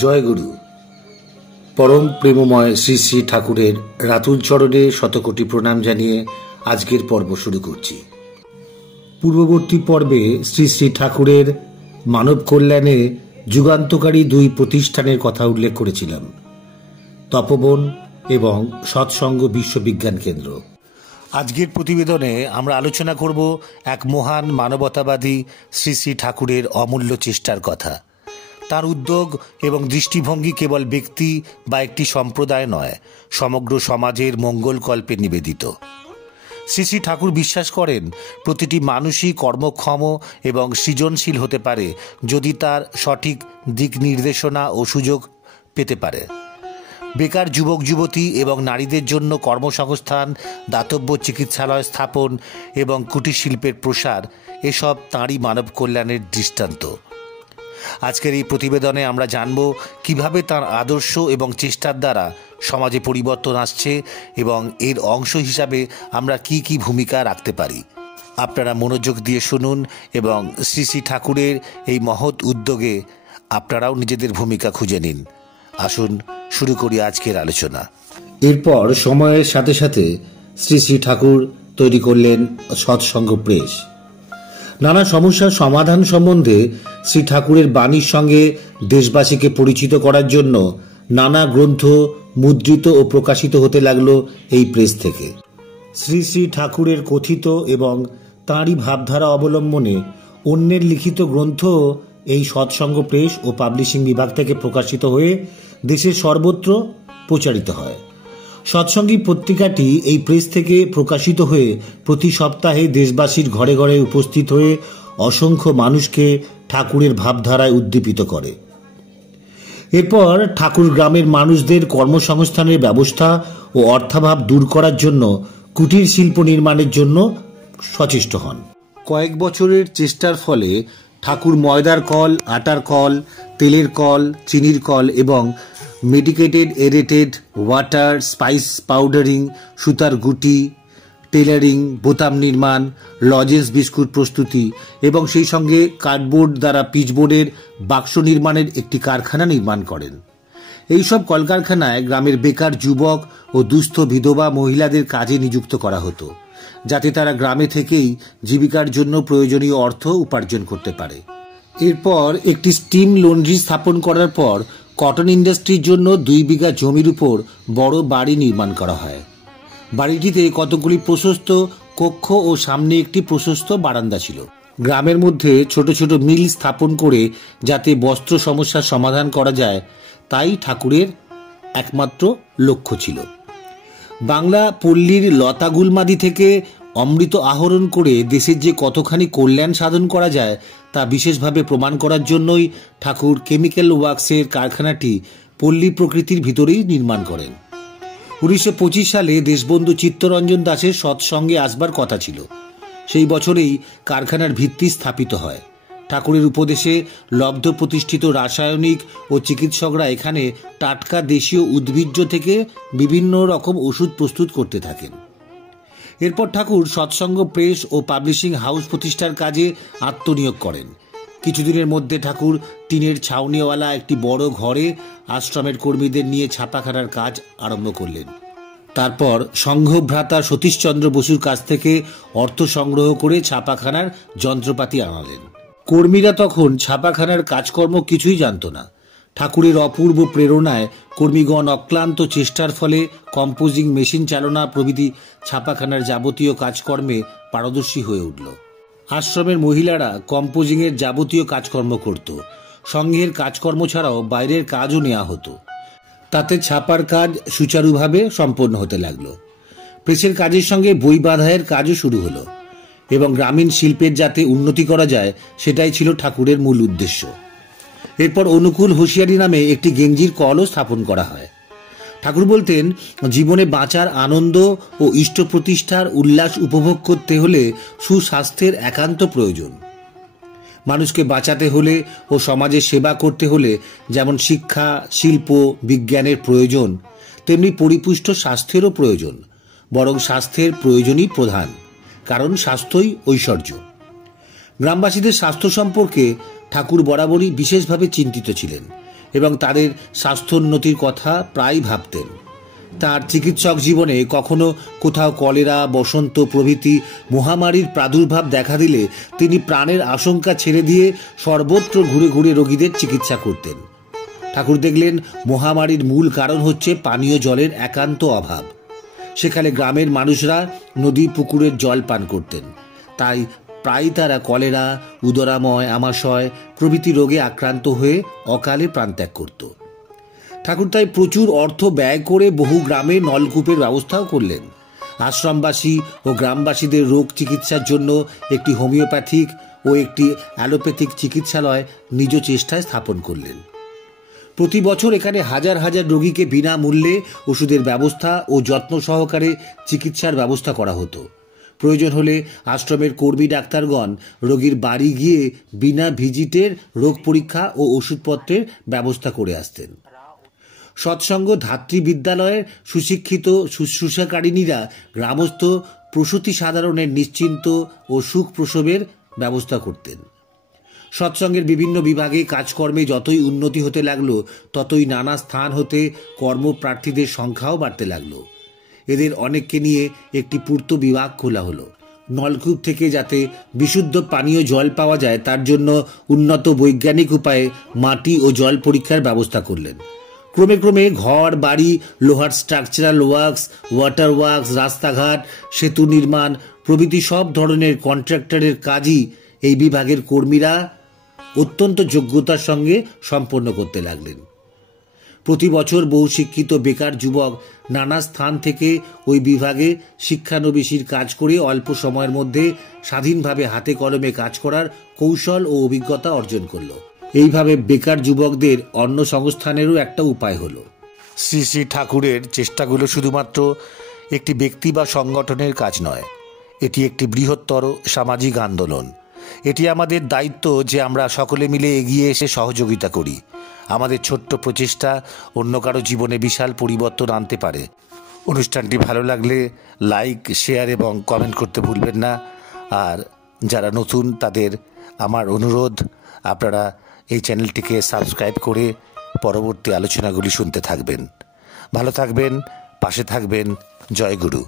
জয় গুরু। পরম প্রেমময় শ্রী শ্রী ঠাকুরের রাতুল চরণে শতকোটি প্রণাম জানিয়ে আজকের পর্ব শুরু করছি। পূর্ববর্তী পর্বে শ্রী শ্রী ঠাকুরের মানব কল্যাণে যুগান্তকারী দুই প্রতিষ্ঠানের কথা উল্লেখ করেছিলাম, তপবন এবং সৎসঙ্গ বিশ্ববিজ্ঞান কেন্দ্র। আজকের প্রতিবেদনে আমরা আলোচনা করব এক মহান মানবতাবাদী শ্রী শ্রী ঠাকুরের অমূল্য চেষ্টার কথা। তার উদ্যোগ এবং দৃষ্টিভঙ্গি কেবল ব্যক্তি বা একটি সম্প্রদায় নয়, সমগ্র সমাজের মঙ্গলকল্পে নিবেদিত। শ্রী শ্রী ঠাকুর বিশ্বাস করেন প্রতিটি মানুষই কর্মক্ষম এবং সৃজনশীল হতে পারে যদি তার সঠিক দিক নির্দেশনা ও সুযোগ পেতে পারে। বেকার যুবক যুবতী এবং নারীদের জন্য কর্মসংস্থান, দাতব্য চিকিৎসালয় স্থাপন এবং কুটির শিল্পের প্রসার এসব তাঁরই মানব কল্যাণের দৃষ্টান্ত। আজকের এই প্রতিবেদনে আমরা জানব কিভাবে তাঁর আদর্শ এবং চেষ্টার দ্বারা সমাজে পরিবর্তন আসছে এবং এর অংশ হিসাবে আমরা কি কি ভূমিকা রাখতে পারি। আপনারা মনোযোগ দিয়ে শুনুন এবং শ্রী শ্রী ঠাকুরের এই মহৎ উদ্যোগে আপনারাও নিজেদের ভূমিকা খুঁজে নিন। আসুন শুরু করি আজকের আলোচনা। এরপর সময়ের সাথে সাথে শ্রী শ্রী ঠাকুর তৈরি করলেন সৎসঙ্গ প্রেস। নানা সমস্যার সমাধান সম্বন্ধে শ্রী ঠাকুরের বাণীর সঙ্গে দেশবাসীকে পরিচিত করার জন্য নানা গ্রন্থ মুদ্রিত ও প্রকাশিত হতে লাগলো এই প্রেস থেকে। শ্রী শ্রী ঠাকুরের কথিত এবং তাঁরই ভাবধারা অবলম্বনে অন্যের লিখিত গ্রন্থ এই সৎসঙ্গ প্রেস ও পাবলিশিং বিভাগ থেকে প্রকাশিত হয়ে দেশের সর্বত্র প্রচারিত হয়। সৎসঙ্গী পত্রিকাটি এই প্রেস থেকে প্রকাশিত হয়ে প্রতি সপ্তাহে দেশবাসীর ঘরে ঘরে উপস্থিত হয়ে অসংখ্য মানুষকে ঠাকুরের ভাবধারায় উদ্দীপিত করে। এরপর ঠাকুর গ্রামের মানুষদের কর্মসংস্থানের ব্যবস্থা ও অর্থাভাব দূর করার জন্য কুটির শিল্প নির্মাণের জন্য সচেষ্ট হন। কয়েক বছরের চেষ্টার ফলে ঠাকুর ময়দার কল, আটার কল, তেলের কল, চিনির কল এবং মেডিকেটেড এরেটেড ওয়াটার, স্পাইস পাউডারিং, সুতার গুটি, টেলারিং, বোতাম নির্মাণ, লজেন্স বিস্কুট প্রস্তুতি এবং সেই সঙ্গে কার্ডবোর্ড দ্বারা পিচবোর্ডের বাক্স নির্মাণের একটি কারখানা নির্মাণ করেন। এইসব কলকারখানায় গ্রামের বেকার যুবক ও দুস্থ বিধবা মহিলাদের কাজে নিযুক্ত করা হতো, যাতে তারা গ্রামে থেকেই জীবিকার জন্য প্রয়োজনীয় অর্থ উপার্জন করতে পারে। এরপর একটি স্টিম লন্ড্রি স্থাপন করার পর কটন ইন্ডাস্ট্রির জন্য 2 বিঘা জমির উপর বড় বাড়ি নির্মাণ করা হয়। বাড়িটিতে কতগুলি প্রশস্ত কক্ষ ও সামনে একটি প্রশস্ত বারান্দা ছিল। গ্রামের মধ্যে ছোট ছোট মিল স্থাপন করে যাতে বস্ত্র সমস্যার সমাধান করা যায়, তাই ঠাকুরের একমাত্র লক্ষ্য ছিল। বাংলা পল্লীর লতাগুলমাদি থেকে অমৃত আহরণ করে দেশের যে কতখানি কল্যাণ সাধন করা যায় তা বিশেষভাবে প্রমাণ করার জন্যই ঠাকুর কেমিক্যাল ওয়ার্কসের কারখানাটি পল্লী প্রকৃতির ভিতরেই নির্মাণ করেন। 1925 সালে দেশবন্ধু চিত্তরঞ্জন দাসের সৎসঙ্গে আসবার কথা ছিল। সেই বছরেই কারখানার ভিত্তি স্থাপিত হয়। ঠাকুরের উপদেশে লব্ধ প্রতিষ্ঠিত রাসায়নিক ও চিকিৎসকরা এখানে টাটকা দেশীয় উদ্ভিজ্জ থেকে বিভিন্ন রকম ওষুধ প্রস্তুত করতে থাকেন। এরপর ঠাকুর সৎসঙ্গ প্রেস ও পাবলিশিং হাউস প্রতিষ্ঠার কাজে আত্মনিয়োগ করেন। কিছুদিনের মধ্যে ঠাকুর টিনের ছাউনিওয়ালা একটি বড় ঘরে আশ্রমের কর্মীদের নিয়ে ছাপাখানার কাজ আরম্ভ করলেন। তারপর সংঘভ্রাতা সতীশচন্দ্র বসুর কাছ থেকে অর্থ সংগ্রহ করে ছাপাখানার যন্ত্রপাতি আনালেন। কর্মীরা তখন ছাপাখানার কাজকর্ম কিছুই জানত না। ঠাকুরের অপূর্ব প্রেরণায় কর্মীগণ অক্লান্ত চেষ্টার ফলে কম্পোজিং মেশিন চালনা প্রভৃতি ছাপাখানার যাবতীয় কাজকর্মে পারদর্শী হয়ে উঠল। আশ্রমের মহিলারা কম্পোজিংয়ের যাবতীয় কাজকর্ম করত। সংঘের কাজকর্ম ছাড়াও বাইরের কাজও নেওয়া হতো। তাতে ছাপার কাজ সুচারুভাবে সম্পন্ন হতে লাগল। প্রেসের কাজের সঙ্গে বই বাঁধাইয়ের কাজও শুরু হলো এবং গ্রামীণ শিল্পের যাতে উন্নতি করা যায় সেটাই ছিল ঠাকুরের মূল উদ্দেশ্য। এরপর অনুকূল হুঁশিয়ারি নামে একটি গেঞ্জির কলও স্থাপন করা হয়। ঠাকুর বলতেন, জীবনে বাঁচার আনন্দ ও ইষ্ট প্রতিষ্ঠার উল্লাস উপভোগ করতে হলে সুস্বাস্থ্যের একান্ত প্রয়োজন। মানুষকে বাঁচাতে হলে ও সমাজের সেবা করতে হলে যেমন শিক্ষা, শিল্প, বিজ্ঞানের প্রয়োজন, তেমনি পরিপুষ্ট স্বাস্থ্যেরও প্রয়োজন। বরং স্বাস্থ্যের প্রয়োজনই প্রধান, কারণ স্বাস্থ্যই ঐশ্বর্য। গ্রামবাসীদের স্বাস্থ্য সম্পর্কে ঠাকুর বরাবরই বিশেষভাবে চিন্তিত ছিলেন এবং তাদের স্বাস্থ্যোন্নতির কথা প্রায় ভাবতেন। তার চিকিৎসক জীবনে কখনো কোথাও কলেরা, বসন্ত প্রভৃতি মহামারীর প্রাদুর্ভাব দেখা দিলে তিনি প্রাণের আশঙ্কা ছেড়ে দিয়ে সর্বত্র ঘুরে ঘুরে রোগীদের চিকিৎসা করতেন। ঠাকুর দেখলেন মহামারীর মূল কারণ হচ্ছে পানীয় জলের একান্ত অভাব। সেখানে গ্রামের মানুষরা নদী পুকুরের জল পান করতেন, তাই প্রায় তারা কলেরা, উদরাময়, আমাশয় প্রভৃতি রোগে আক্রান্ত হয়ে অকালে প্রাণত্যাগ করত। ঠাকুর তাই প্রচুর অর্থ ব্যয় করে বহু গ্রামে নলকূপের ব্যবস্থাও করলেন। আশ্রমবাসী ও গ্রামবাসীদের রোগ চিকিৎসার জন্য একটি হোমিওপ্যাথিক ও একটি অ্যালোপ্যাথিক চিকিৎসালয় নিজ চেষ্টায় স্থাপন করলেন। প্রতি বছর এখানে হাজার হাজার রোগীকে বিনামূল্যে ওষুধের ব্যবস্থা ও যত্ন সহকারে চিকিৎসার ব্যবস্থা করা হতো। প্রয়োজন হলে আশ্রমের কর্মী ডাক্তারগণ রোগীর বাড়ি গিয়ে বিনা ভিজিটের রোগ পরীক্ষা ও ওষুধপত্রের ব্যবস্থা করে আসতেন। সৎসঙ্গ ধাত্রী বিদ্যালয়ের সুশিক্ষিত শুশ্রূষাকারিণীরা গ্রামস্থ প্রসূতি সাধারণের নিশ্চিন্ত ও সুখ প্রসবের ব্যবস্থা করতেন। সৎসঙ্গের বিভিন্ন বিভাগে কাজকর্মে যতই উন্নতি হতে লাগলো, ততই নানা স্থান হতে কর্মপ্রার্থীদের সংখ্যাও বাড়তে লাগলো। এদের অনেককে নিয়ে একটি পূর্ত বিভাগ খোলা হলো। নলকূপ থেকে যাতে বিশুদ্ধ পানীয় জল পাওয়া যায় তার জন্য উন্নত বৈজ্ঞানিক উপায়ে মাটি ও জল পরীক্ষার ব্যবস্থা করলেন। ক্রমে ক্রমে ঘর বাড়ি, লোহার স্ট্রাকচারাল ওয়ার্কস, ওয়াটার ওয়ার্কস, রাস্তাঘাট, সেতু নির্মাণ প্রভৃতি সব ধরনের কন্ট্রাক্টরের কাজই এই বিভাগের কর্মীরা অত্যন্ত যোগ্যতার সঙ্গে সম্পন্ন করতে লাগলেন। প্রতি বছর বহু শিক্ষিত বেকার যুবক নানা স্থান থেকে ওই বিভাগে শিক্ষানবিশির কাজ করে অল্প সময়ের মধ্যে স্বাধীনভাবে হাতে কলমে কাজ করার কৌশল ও অভিজ্ঞতা অর্জন করল। এইভাবে বেকার যুবকদের অন্য সংস্থানেরও একটা উপায় হলো। শ্রী শ্রী ঠাকুরের চেষ্টাগুলো শুধুমাত্র একটি ব্যক্তি বা সংগঠনের কাজ নয়, এটি একটি বৃহত্তর সামাজিক আন্দোলন। এটি আমাদের দায়িত্ব যে আমরা সকলে মিলে এগিয়ে এসে সহযোগিতা করি। আমাদের ছোট্ট প্রচেষ্টা অন্য কারো জীবনে বিশাল পরিবর্তন আনতে পারে। অনুষ্ঠানটি ভালো লাগলে লাইক, শেয়ার এবং কমেন্ট করতে ভুলবেন না। আর যারা নতুন তাদের আমার অনুরোধ, আপনারা এই চ্যানেলটিকে সাবস্ক্রাইব করে পরবর্তী আলোচনাগুলি শুনতে থাকবেন। ভালো থাকবেন, পাশে থাকবেন। জয় গুরু।